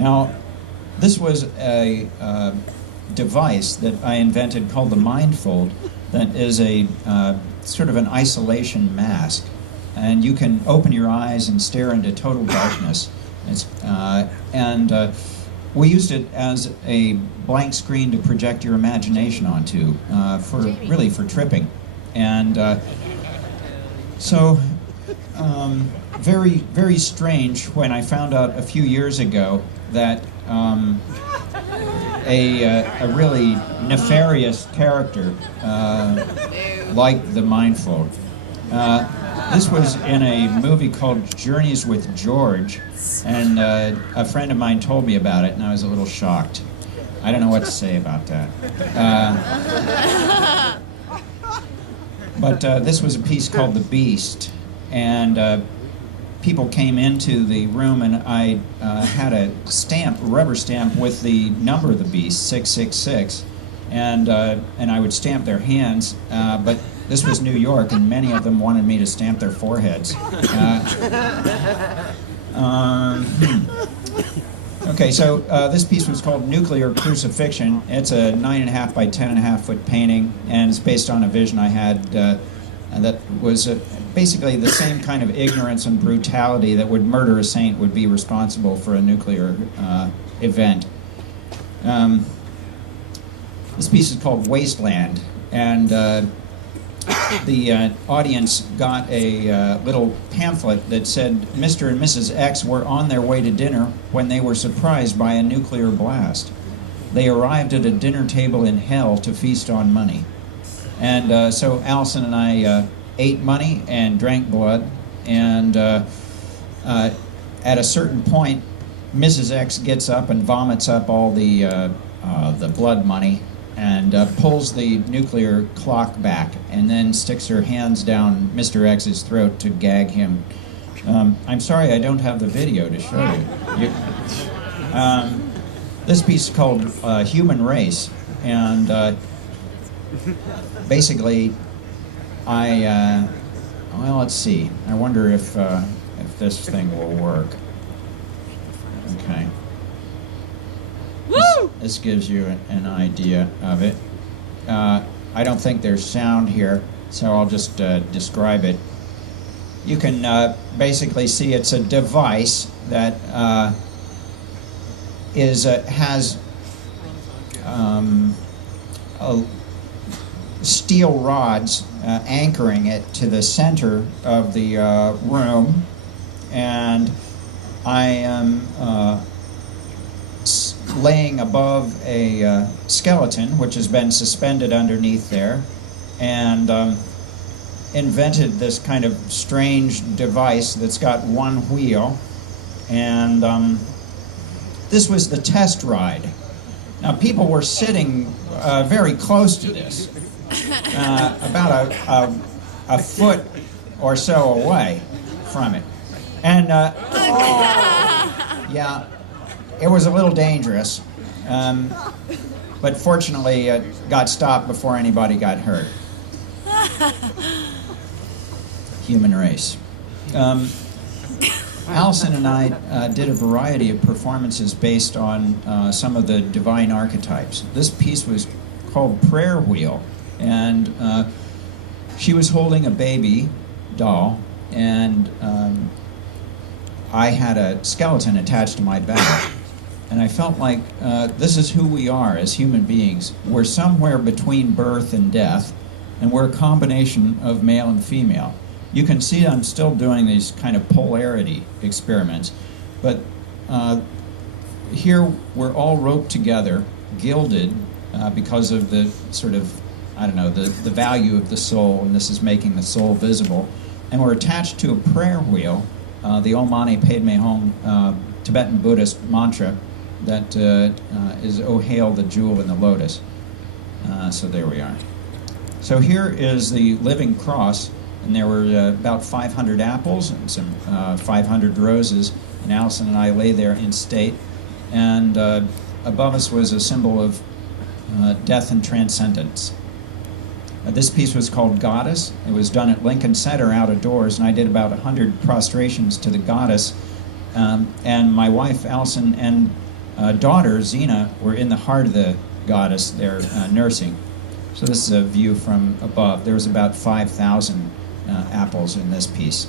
Now, this was a device that I invented called the Mindfold that is a sort of an isolation mask. And you can open your eyes and stare into total darkness. We used it as a blank screen to project your imagination onto, for tripping. And very, very strange when I found out a few years ago that a really nefarious character like the Mindfold. This was in a movie called Journeys with George, and a friend of mine told me about it, and I was a little shocked. I don't know what to say about that. But this was a piece called The Beast, and people came into the room, and I had a rubber stamp with the number of the beast, 666, and I would stamp their hands, but this was New York, and many of them wanted me to stamp their foreheads. Okay, so this piece was called Nuclear Crucifixion. It's a 9.5 by 10.5 foot painting, and it's based on a vision I had that was basically the same kind of ignorance and brutality that would murder a saint would be responsible for a nuclear event. This piece is called Wasteland, and the audience got a little pamphlet that said Mr. and Mrs. X were on their way to dinner when they were surprised by a nuclear blast. They arrived at a dinner table in hell to feast on money. And so Allison and I ate money and drank blood, and at a certain point, Mrs. X gets up and vomits up all the blood money, and pulls the nuclear clock back, and then sticks her hands down Mr. X's throat to gag him. I'm sorry I don't have the video to show you. This piece is called Human Race, and basically well, let's see. I wonder if this thing will work. Okay. This gives you an idea of it. I don't think there's sound here, so I'll just describe it. You can basically see it's a device that has steel rods anchoring it to the center of the room, and I am laying above a skeleton which has been suspended underneath there, and invented this kind of strange device that's got one wheel, and this was the test ride. Now people were sitting very close to this, about a foot or so away from it, and yeah, it was a little dangerous, but fortunately it got stopped before anybody got hurt. Human Race. Allison and I did a variety of performances based on some of the divine archetypes. This piece was called Prayer Wheel, and she was holding a baby doll, and I had a skeleton attached to my back. And I felt like this is who we are as human beings. We're somewhere between birth and death, and we're a combination of male and female. You can see I'm still doing these kind of polarity experiments, but here we're all roped together, gilded, because of the sort of, I don't know, the value of the soul, and this is making the soul visible. And we're attached to a prayer wheel, the Om Mani Padme Hum Tibetan Buddhist mantra, that is "Oh Hail the Jewel in the Lotus." So there we are. So here is the living cross, and there were about 500 apples and some 500 roses, and Allison and I lay there in state, and above us was a symbol of death and transcendence. This piece was called Goddess. It was done at Lincoln Center out of doors, and I did about 100 prostrations to the goddess, and my wife Allison and daughter, Zena, were in the heart of the goddess there nursing. So this is a view from above. There was about 5,000 apples in this piece.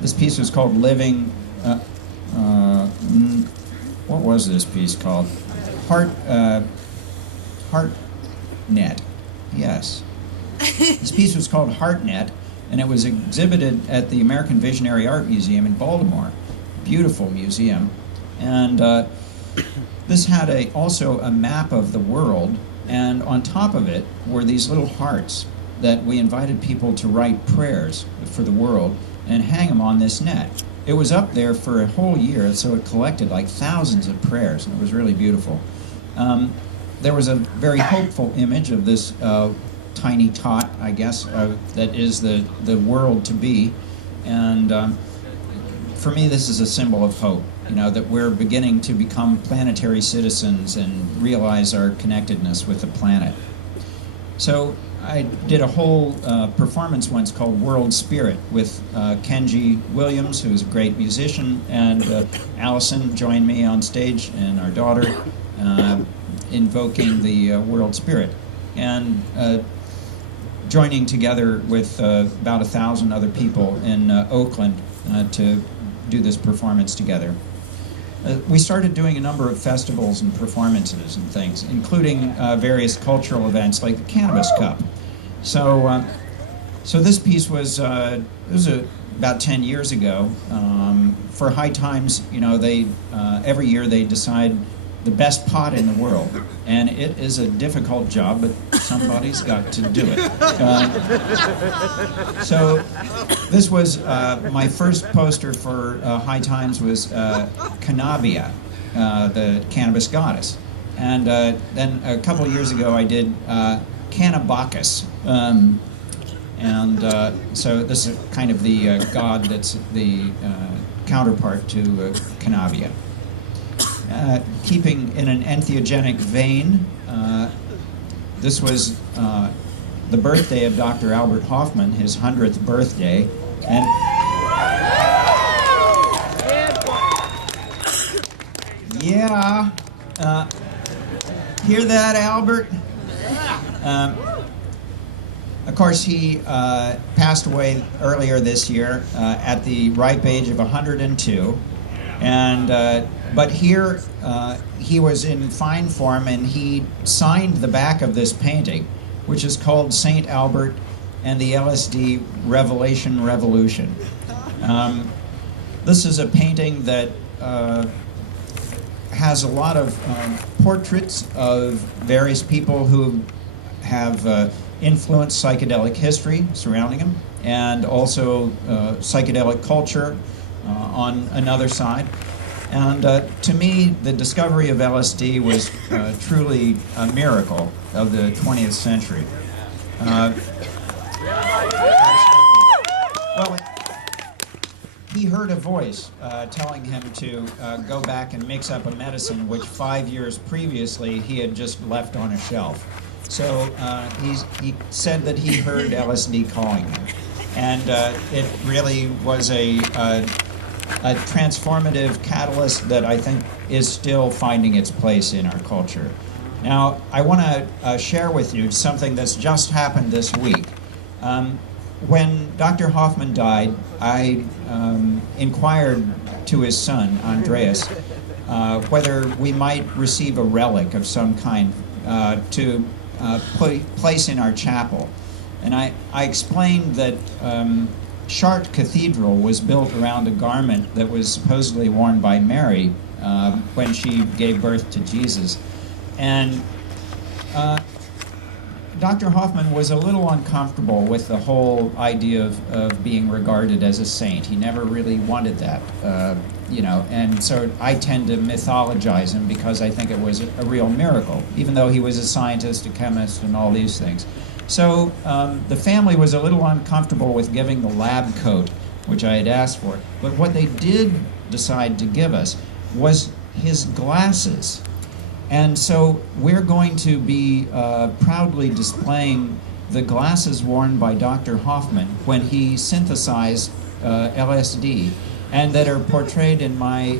This piece was called Living... what was this piece called? Heart Net. Yes. This piece was called Heart Net, and it was exhibited at the American Visionary Art Museum in Baltimore. Beautiful museum. And this had also a map of the world, and on top of it were these little hearts that we invited people to write prayers for the world and hang them on this net. It was up there for a whole year, so it collected like thousands of prayers, and it was really beautiful. There was a very hopeful image of this tiny tot, I guess, that is the world to be. And for me, this is a symbol of hope, you know, that we're beginning to become planetary citizens and realize our connectedness with the planet. So I did a whole performance once called World Spirit with Kenji Williams, who's a great musician, and Allison joined me on stage, and our daughter, invoking the World Spirit. And joining together with about 1,000 other people in Oakland to do this performance together. We started doing a number of festivals and performances and things, including various cultural events like the Cannabis Cup. So, so this piece was about 10 years ago. For High Times, you know, they every year they decide the best pot in the world, and it is a difficult job, but somebody's got to do it. So this was my first poster for High Times was Cannabia, the cannabis goddess, and then a couple of years ago I did Cannabacus, and so this is kind of the god that's the counterpart to Cannabia. Keeping in an entheogenic vein, this was the birthday of Dr. Albert Hofmann, his 100th birthday, and yeah, hear that, Albert? Of course, he passed away earlier this year at the ripe age of 102, and but here he was in fine form, and he signed the back of this painting, which is called Saint Albert and the LSD Revelation Revolution. This is a painting that has a lot of portraits of various people who have influenced psychedelic history surrounding them, and also psychedelic culture on another side. And to me, the discovery of LSD was truly a miracle of the 20th century. Well, he heard a voice telling him to go back and mix up a medicine which 5 years previously he had just left on a shelf. So he said that he heard LSD calling him. And it really was a transformative catalyst that I think is still finding its place in our culture. Now, I want to share with you something that's just happened this week. When Dr. Hoffman died, I inquired to his son, Andreas, whether we might receive a relic of some kind to place in our chapel. And I explained that Chartres Cathedral was built around a garment that was supposedly worn by Mary when she gave birth to Jesus. And Dr. Hoffman was a little uncomfortable with the whole idea of being regarded as a saint. He never really wanted that, you know, and so I tend to mythologize him because I think it was a real miracle, even though he was a scientist, a chemist, and all these things. So the family was a little uncomfortable with giving the lab coat, which I had asked for. But what they did decide to give us was his glasses. And so we're going to be proudly displaying the glasses worn by Dr. Hoffman when he synthesized LSD, and that are portrayed in my